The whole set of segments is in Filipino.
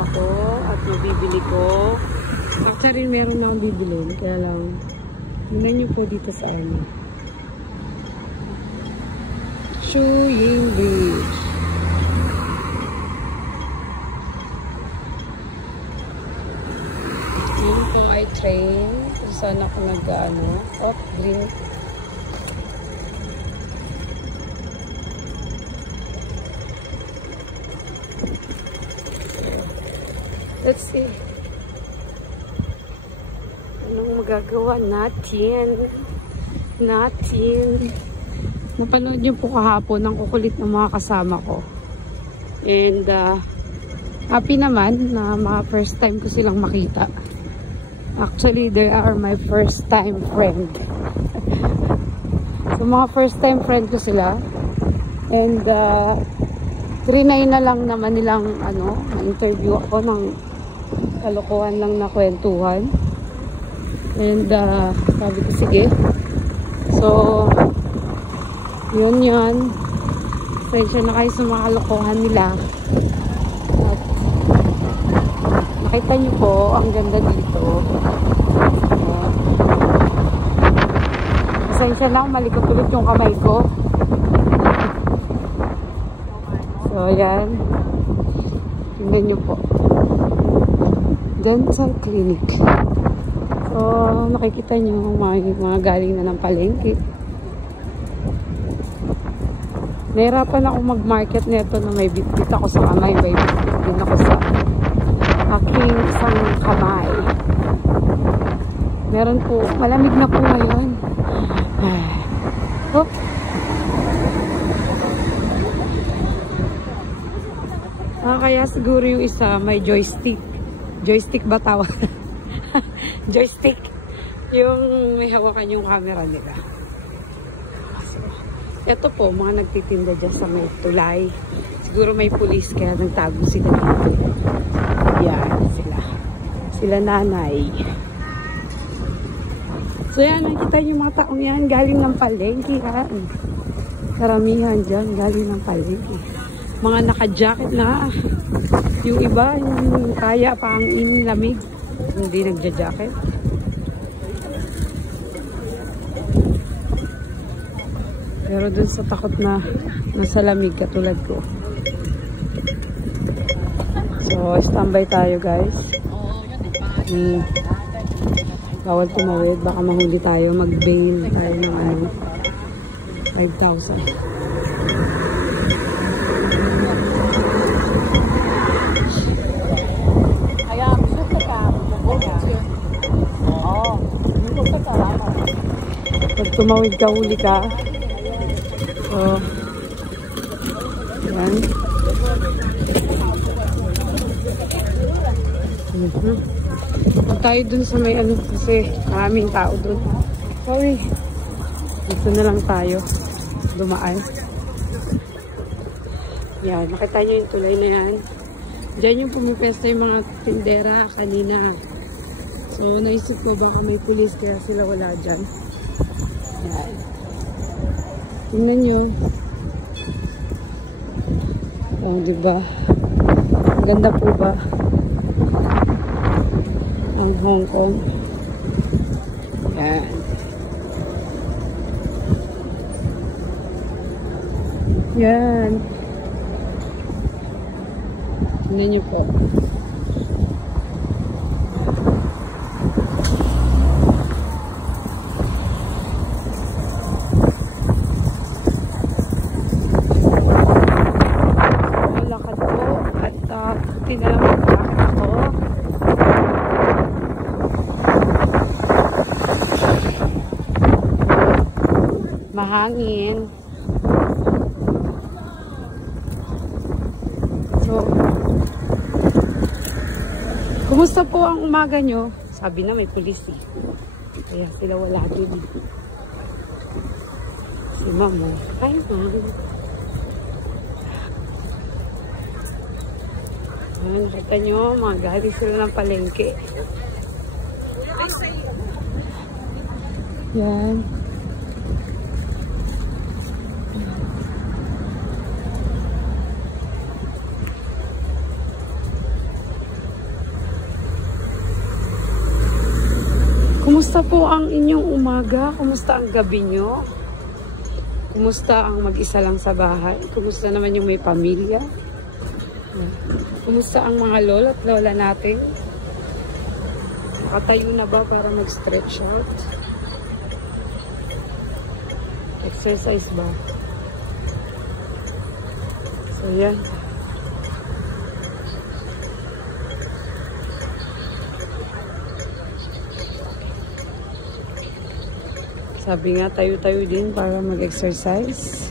pa ako at mabibili ko. Actually, meron na akong bibilin. Kaya lang, muna nyo po dito sa ano. Chuying Bridge. Yun po ay train. Kung saan ako nag-ano. Oh, green. Let's see. Anong magagawa natin? Napanood niyo po kahapon ang kukulit ng mga kasama ko. And happy naman na mga first time ko silang makita. Actually, they are my first time friend. So mga first time friend ko sila. And trinay na lang naman nilang na-interview ako ng kalokohan lang na kwentuhan. And sabi ko sige. So yun. Pasensya na kayo sa mga kalokohan nila. At nakita nyo po ang ganda dito. Pasensya na, malikot ulit yung kamay ko. So ayan. Tingnan nyo po. Dental clinic. So, nakikita nyo mga galing na ng palengke. Nahirapan ako mag-market nito na may bitbit ako sa kamay. May bitbit din ako sa aking isang kamay. Meron po, malamig na po ngayon. Oh. Kaya siguro yung isa may joystick. Joystick ba tawag? Joystick. Yung may hawakan yung camera nila. So, ito po, mga nagtitinda dyan sa may tulay. Siguro may pulis kaya nagtago sila. Yan, sila nanay. So yan, nakita yung mga taong yan galing ng palengke. Karamihan dyan galing ng palengke. Mga naka-jacket na. Yung iba, yung kaya pa ang lamig. Hindi nagja-jacket. Pero dun sa takot na nasa lamig katulad ko. So, standby tayo guys. Bawal tumawid. Baka mahuli tayo. Mag-bail tayo ng 5,000. Pag tumawid ka, huli ka. So, yan. Pag tayo dun sa may kasi maraming tao dun. Sorry. Dito na lang tayo. Dumaan. Yan, nakita nyo yung tulay na yan. Diyan yung pumipesta yung mga tindera kanina. So, naisip ko baka may pulis kaya sila wala dyan. Yan. Tingnan nyo. Oh, diba? Ganda po ba? Ang Hong Kong. Yan. Yan. Tingnan nyo po. Mahangin. So, kumusta po ang umaga nyo? Sabi na may pulis eh. Kaya sila wala din. Si Mama. Hi, Mom. Nakita nyo, mga galing sila ng palengke. Yan. Kumusta po ang inyong umaga? Kumusta ang gabi nyo? Kumusta ang mag-isa lang sa bahay? Kumusta naman yung may pamilya? Kumusta ang mga lola at lola natin? Nakatayo na ba para mag-stretch out? Exercise ba? So yan. Sabi nga, tayo-tayo din para mag-exercise.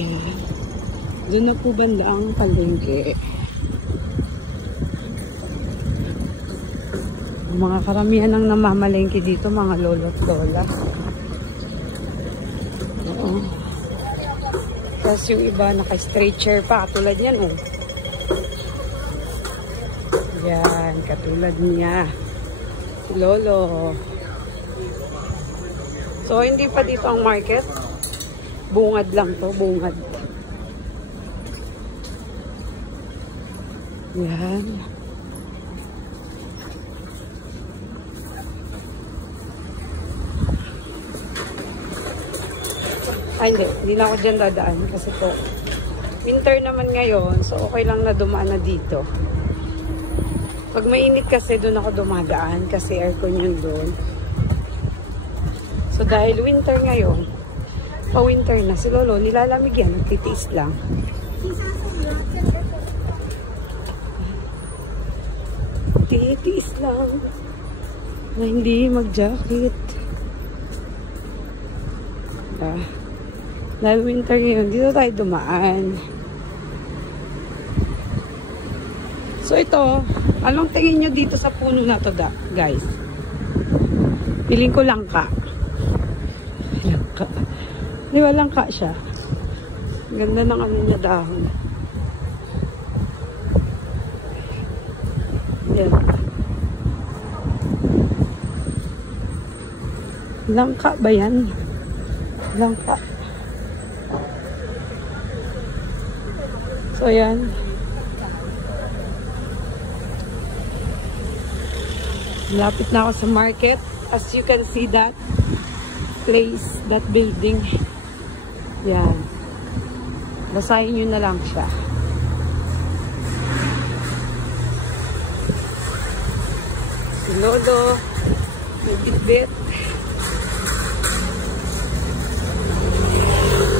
Yan. Doon na po banda ang palengke. Mga karamihan ng namamalengke dito, mga lolo at lola. Oo. Tapos yung iba naka-straight chair pa, katulad yan, oh. Yan, katulad niya. Si Lolo. So, hindi pa dito ang market. Bungad lang to, bungad. Yan. Ay, hindi na ako dyan dadaan kasi po winter naman ngayon, so okay lang na dumaan na dito. Pag mainit kasi doon ako dumadaan kasi aircon yun doon. So dahil winter ngayon, pa-winter na si Lolo, nilalamig yan, nagtitiis lang. Titiis lang na hindi mag-jacket. Dahil winter ngayon, dito tayo dumaan. So ito, anong tingin nyo dito sa puno na to, guys? Piling ko langka. Langka. Di ba langka siya? Ganda ng ano niya dahon. Yan. Langka ba yan? Langka. So yan. Lapit na ako sa market. As you can see that place, that building. Yan. Basahin nyo na lang siya. Si Lolo, may bitbit.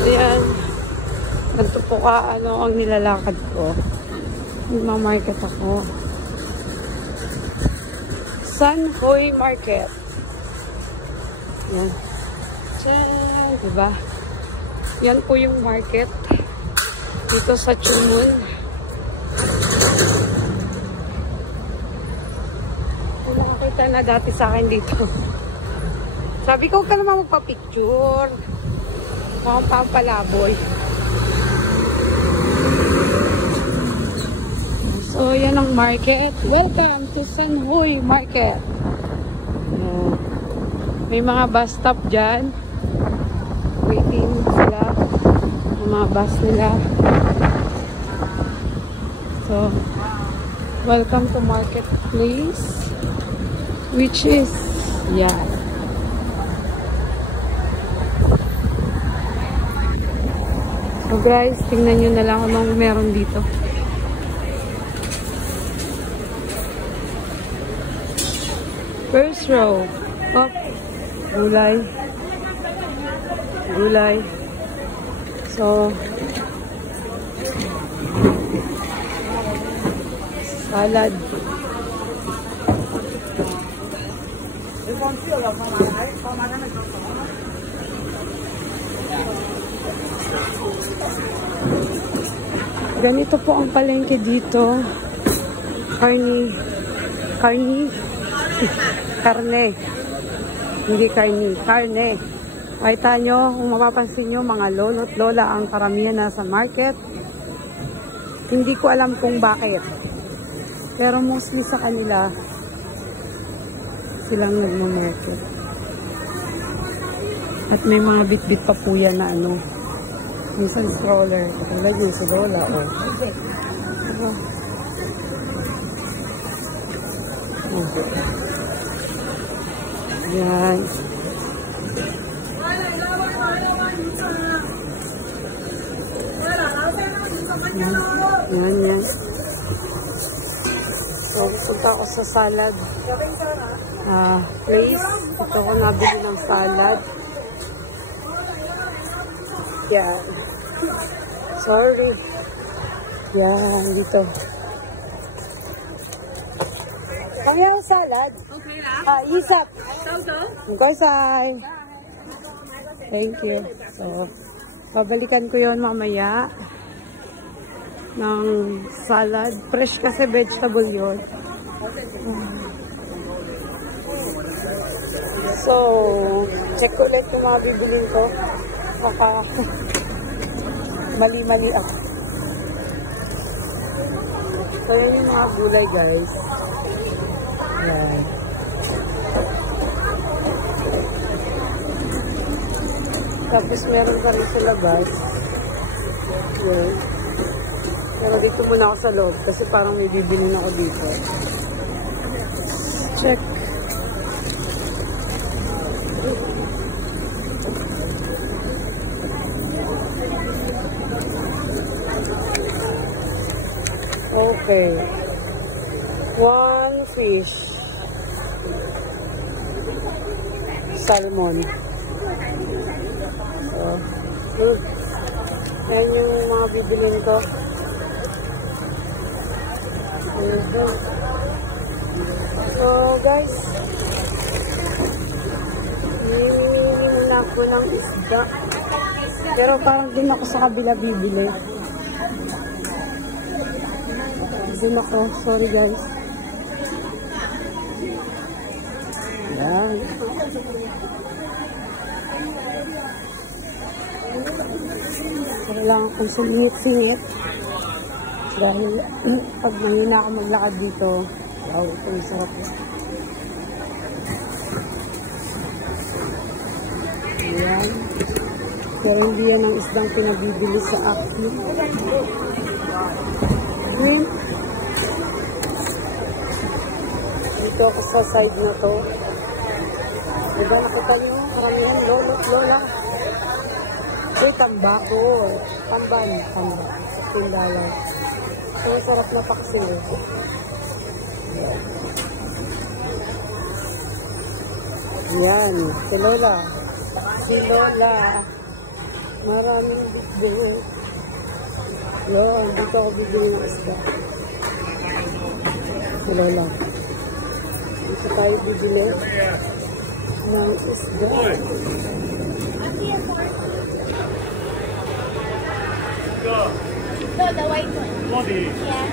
Ayan. Ganito po ka, ano ang nilalakad ko. Magmamarket ako. Sanhoy Market. Yan. Diyan, diba? Yan po yung market. Dito sa Chumun. Kung makakita na dati sa akin dito. Sabi ko, huwag ka naman magpa-picture. Mukhang pampalaboy. So, yan ang market. Welcome to Sanhoy Market. May mga bus stop dyan. Waiting sila. May mga bus nila. So, welcome to marketplace. Which is, yan. So guys, tingnan nyo na lang anong meron dito. First row. Oh, gulay. Gulay. So, salad. Ganito po ang palengke dito. Karne. Hindi karne. Makita nyo, kung mapapansin nyo, mga lolo at lola ang karamihan na sa market. Hindi ko alam kung bakit. Pero mostly sa kanila, silang nagmamarket. At may mga bit-bit pa po yan na ano. Minsan stroller. Katulad yun si Lola. Oh. Yan. Yan. So, punta ako sa salad. Place. Ito ko nabili ng salad. Yan. Sorry. Yan, dito. Kamyaw salad? Okay na. Isap. Goysay. Thank you. So, babalikan ko yon mamaya. Ng salad. Fresh kasi vegetable yon. So, check ulit kung mga bibilin ko. Baka mali-mali ako. Pero yung mga gulay, guys. Yan. Tapos meron ka rin sa labas. Yan. Pero dito muna ako sa loob kasi parang may bibilin ako dito. Check. Okay. One fish. Salmon. So, yan yung mga bibilin ko. So, guys, hindi muna ako ng isda. Pero parang din ako sa kabila bibili. Din ako. Sorry, guys. Yan. Kailangan kong sumingit-singit. Dahil pag mahina ako maglakad dito, wow, ito yung sarap. Ayan. Pero hindi yan ang isdang pinabibili sa akin. Dito ako sa side na to. Diba nakita nyo? Karamihan, lola. Uy, tambako. Tamban. Tindala. So, sarap na paksin. Yan. Si Lola. Maraming bigbo. Yan. Dito ako bibili ng isda. Si Lola. Dito tayo bibili ng isda. No, the white one. Yeah.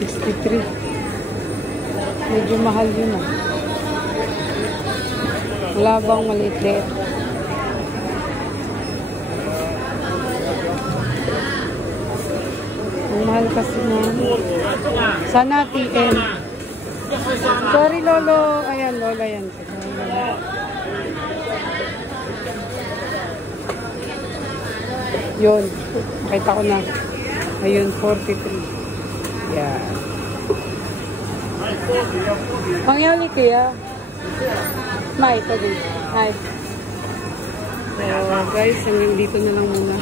63. Medyo mahal yun ah. Wala bang maliit-liit? Ang mahal kasi na. Sana TM. Sorry, Lolo. Ayan, Lola yan. Yun. Nakita ko na. Ayun, 43. Yeah. Mangyali kaya? May, ito din. Hi. So, guys, hanggang dito na lang muna.